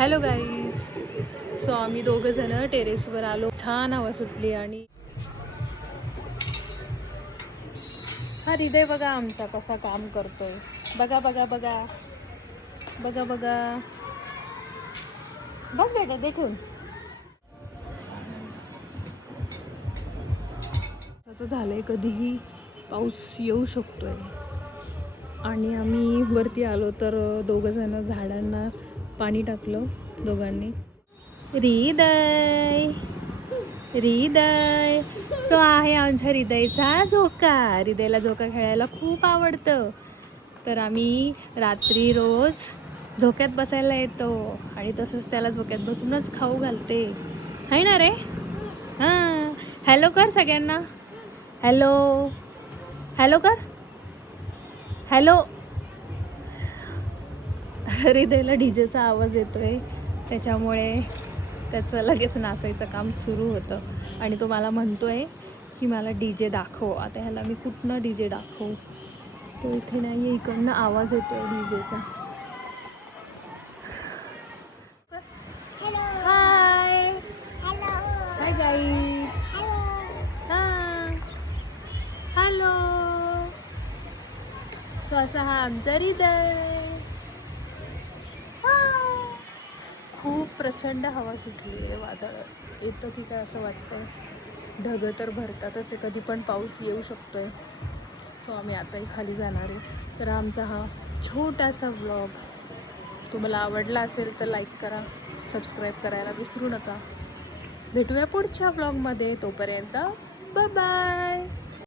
Hello guys. So आम्ही दोघं जण टेरेसवर आलो. छान हवा सुटली आणि हा हृदय बघा आमचा कसा काम करतोय. बघा बघा बघा बघा बघा. बस बेटा देखून असं झालंय, कधीही पाऊस येऊ शकतोय. आणि आम्ही वरती आलो तर दोघं जण झाडांना पाणी टाकलं दोघांनी. हृदय हृदय तो आहे आमचा हृदयचा झोका. हृदयला झोका खेळायला खूप आवडतं, तर आम्ही रात्री रोज झोक्यात बसायला येतो आणि तसंच त्याला झोक्यात बसूनच खाऊ घालते. आहे ना रे? हां, हॅलो कर सगळ्यांना. हॅलो हॅलो कर. हॅलो. हृदयला डीजेचा आवाज येतोय, त्याच्यामुळे त्याचं लगेच नाचायचं काम सुरू होतं. आणि तो मला म्हणतोय की मला डीजे दाखव. आता ह्याला मी कुठनं डीजे दाखवू? तो इथे नाही आहे, इकडनं आवाज येतोय डीजेचा. हाय हाय गाईज. हां हॅलो. सो असा हा आमचा हृदय. खूप प्रचंड हवा सुटली आहे. वादळ येतं की काय असं वाटतं. ढगं तर भरतातच आहे, कधी पण पाऊस येऊ शकतोय. सो आम्ही आताही खाली जाणार आहे. तर आमचा हा छोटासा व्लॉग तुम्हाला आवडला असेल तर लाईक करा, सबस्क्राईब करायला विसरू नका. भेटूया पुढच्या व्लॉगमध्ये. तोपर्यंत बाय बाय.